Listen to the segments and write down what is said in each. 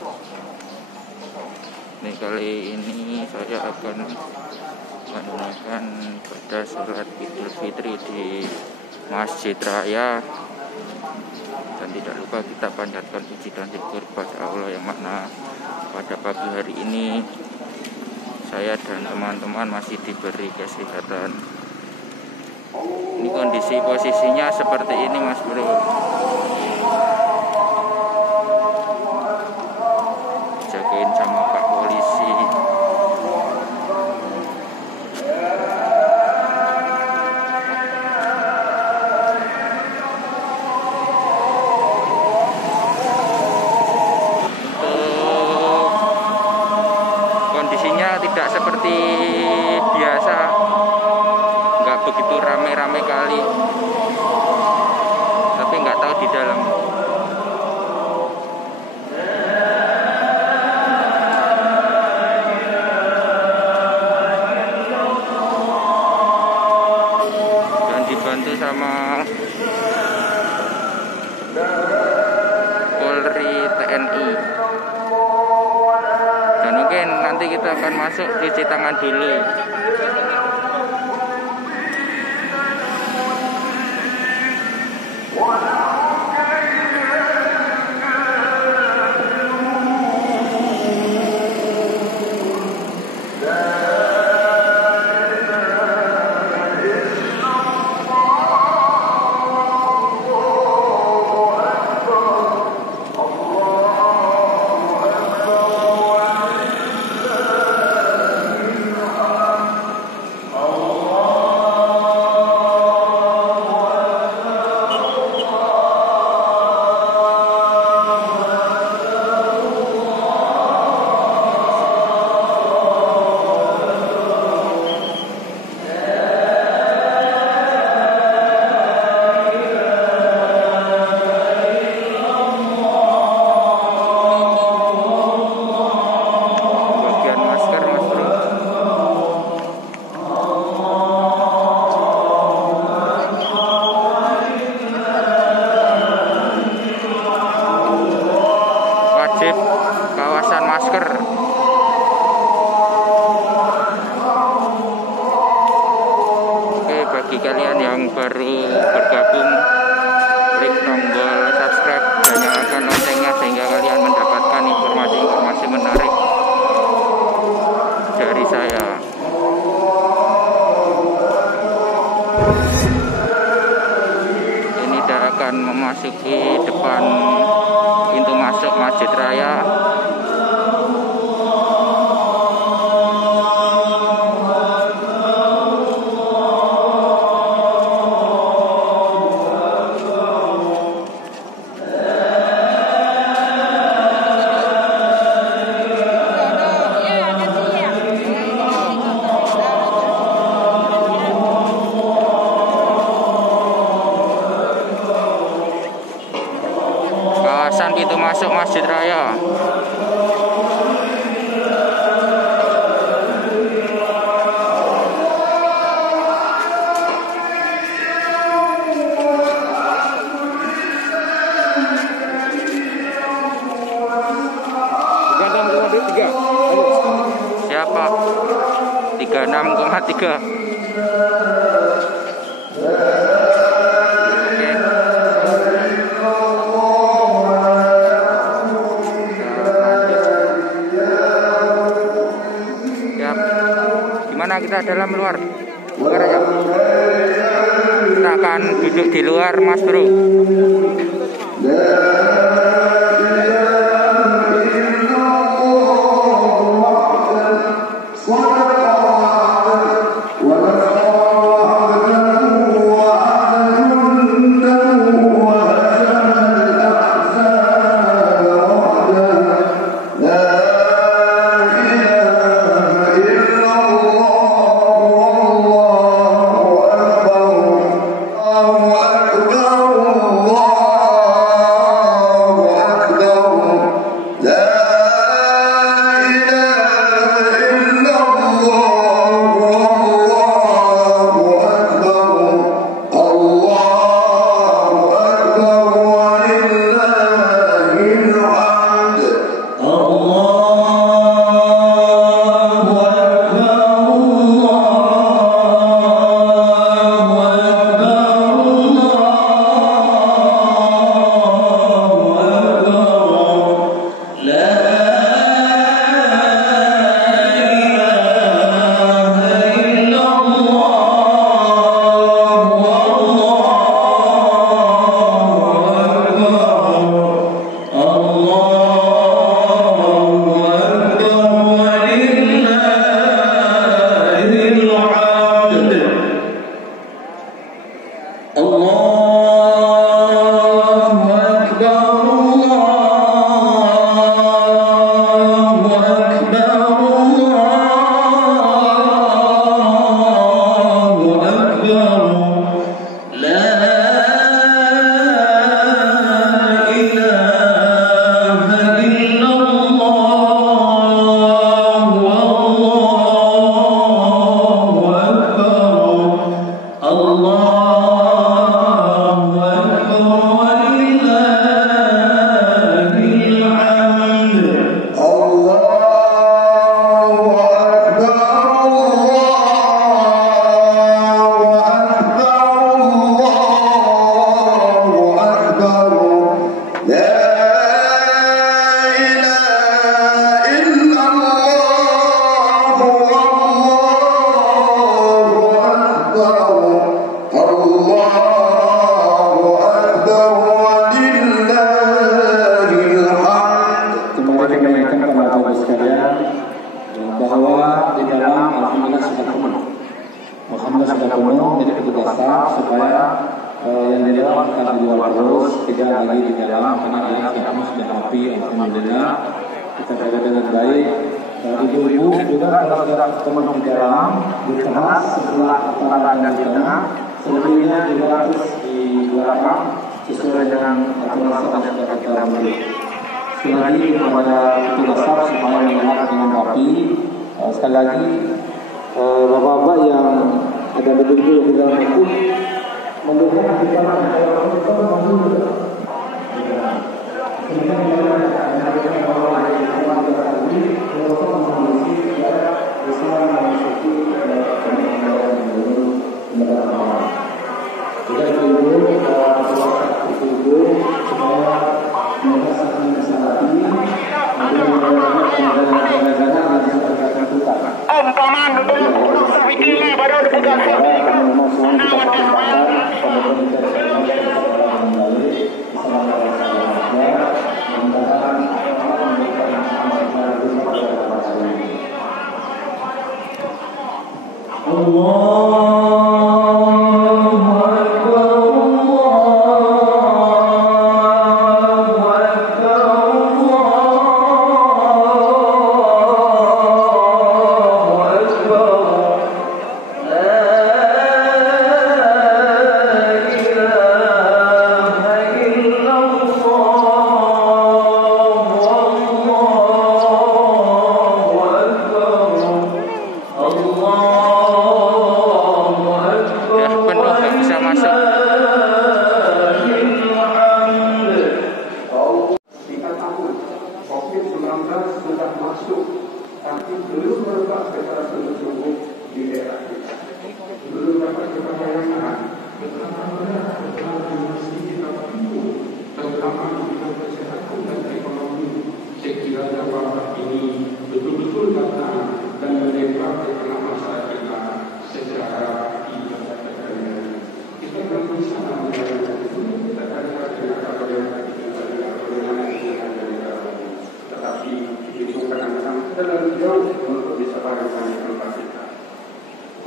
Ini kali ini saya akan menunaikan ibadah sholat Idul Fitri di Masjid Raya, dan tidak lupa kita panjatkan puji dan syukur kepada Allah yang makna pada pagi hari ini saya dan teman-teman masih diberi kesehatan. Ini kondisi posisinya seperti ini, Mas Bro. Jagain sama Pak Polisi. Kondisinya tidak seperti biasa, nggak begitu rame-rame kali, tapi nggak tahu di dalam. Dan dibantu sama Polri, TNI. Dan mungkin nanti kita akan masuk cuci tangan dulu. Kawasan masker. Oke, bagi kalian yang baru bergabung, klik tombol subscribe dan nyalakan loncengnya sehingga kalian mendapatkan informasi-informasi menarik dari saya. Ini dah akan memasuki depan pintu masuk Masjid Raya. Kawasan pintu masuk Masjid Raya. Siapa? 36,3. Gimana kita dalam luar? Luar aja. Kita akan duduk di luar, Mas Bro. Allah bahwa di dalam alhamdulillah sudah penuh. Alhamdulillah sudah penuh, jadi petugas supaya yang di dalam akan dijual terus, tidak lagi di dalam karena dia sudah rapi. Alhamdulillah kita jaga dengan baik. Ibu-ibu juga kalau tidak teman di dalam dikemas setelah peralatan yang di tengah, selebihnya juga harus di belakang sesuai dengan aturan yang sudah kita beri. Sekali lagi kepada petugas supaya mengelak dengan rapi. Sekali lagi bapak-bapak yang ada betul-betul di dalam itu mendukung kita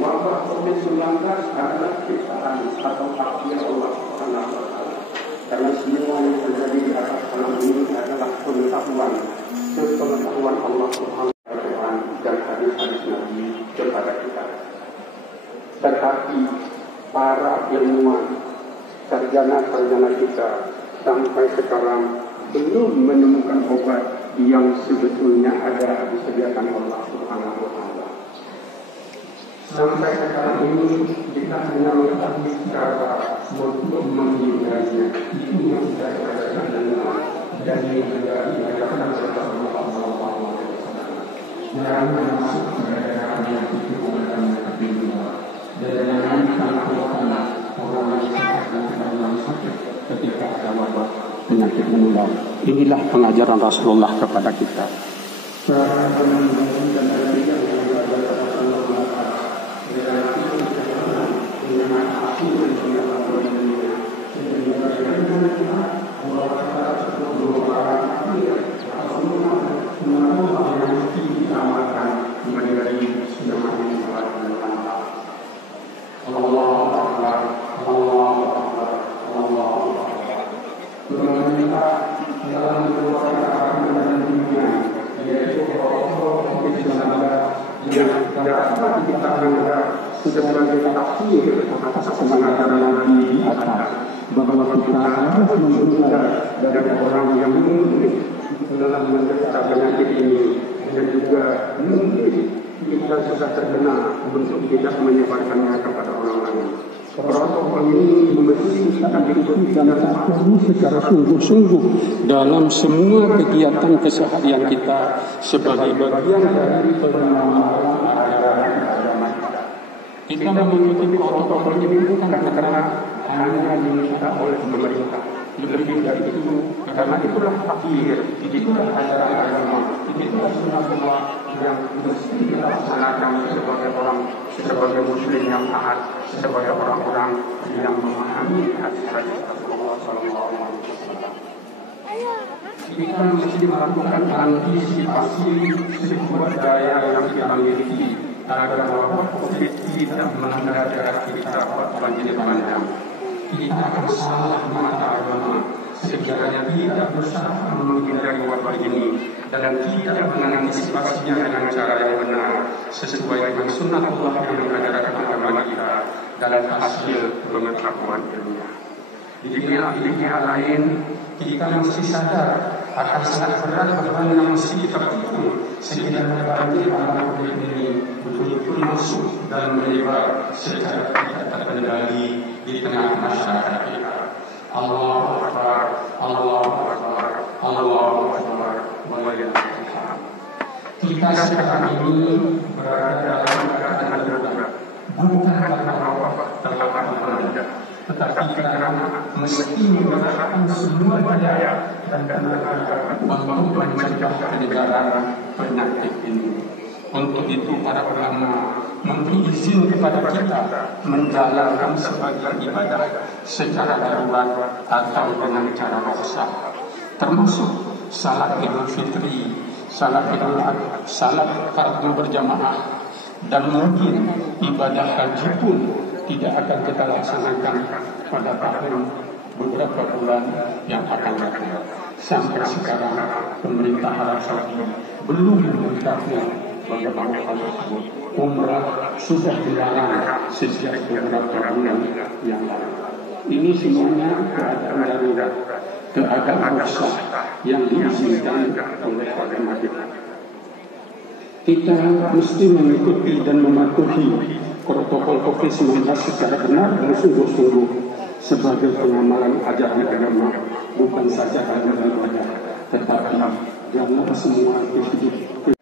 wabah COVID-19 adalah ciptaan atau takdir Allah Subhanahu wa Ta'ala. Karena semua yang terjadi di atas alam ini adalah pengetahuan Allah Subhanahu wa Ta'ala dan hadis-hadis Nabi kepada kita. Tetapi para ilmuwan, sarjana-sarjana kita sampai sekarang belum menemukan obat yang sebetulnya ada disediakan Allah Subhanahu wa Ta'ala. Sampai sekarang ini kita hanya mengetahui cara untuk menghindarinya. Itu yang sudah dikatakan dan dihindari ajaran Rasulullah SAW. Jangan masuk ke daerah yang dihubungkan dengan dunia. Dan jangan tampilkan orang yang sakit dan orang yang sakit ketika ada wabah. penyakit menular. Inilah pengajaran Rasulullah kepada kita. Sebagai tafsir atas pengajaran Nabi di atas, bahwa kita harus menghindar dari orang yang mungkin telah menderita penyakit ini, dan juga mungkin kita sudah terkena untuk tidak menyebarkannya kepada orang lain. Protokol ini mesti kita ikuti dan patuhi secara sungguh-sungguh dalam semua kegiatan keseharian kita sebagai bagian dari pengawalan ajaran agama kita. Kita mengikuti protokol ini bukan karena hanya diminta oleh pemerintah. Lebih dari itu, karena itulah takdir, itulah ajaran agama, itulah sunnah yang mesti kita laksanakan sebagai muslim yang taat, sebagai orang-orang yang memahami hadis-hadis Rasulullah SAW. Kita mesti melakukan antisipasi sebuah daya yang kita miliki agar wabah COVID tidak melanggar jarak kita banjir panjang. Kita akan salah mata agama sekiranya tidak berusaha menghindari wabah ini dan tidak mengantisipasinya dengan cara yang benar sesuai dengan sunnah Allah yang mengajarkan agama kita dalam hasil pengetahuan ilmiah. Di pihak lain, kita mesti sadar akan sangat berat beban yang mesti kita pikul sekiranya banjir alam ini betul-betul masuk dan menyebar secara tidak terkendali di tengah masyarakat kita. Allahu Akbar, Allahu Akbar, Allahu Akbar, walillahilhamd. Kita sekarang ini berada dalam keadaan darurat, bukan karena wabah telah melanda, tetapi karena mesti menggunakan semua daya dan tenaga untuk mencegah penyebaran penyakit ini. Untuk itu para ulama memberi izin kepada kita menjalankan sebagian ibadah secara darurat atau dengan cara rukhsah, termasuk salat Idul Fitri, salat fardu berjamaah, dan mungkin ibadah haji pun tidak akan kita laksanakan pada tahun beberapa bulan yang akan datang. Sampai sekarang pemerintah Arab Saudi belum memberitahu bagaimana hal tersebut. Umrah sudah dilarang sejak beberapa bulan yang lalu. Ini semuanya keadaan darurat, keadaan rukhsah yang diizinkan oleh agama kita. Kita mesti mengikuti dan mematuhi protokol COVID-19 secara benar dan sungguh-sungguh sebagai pengamalan ajaran agama, bukan saja dalam ibadah, tetapi dalam semua kehidupan.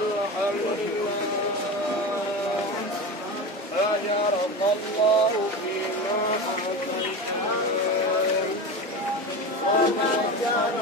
والحمد لله أجرك الله فيما حسنت وما جعل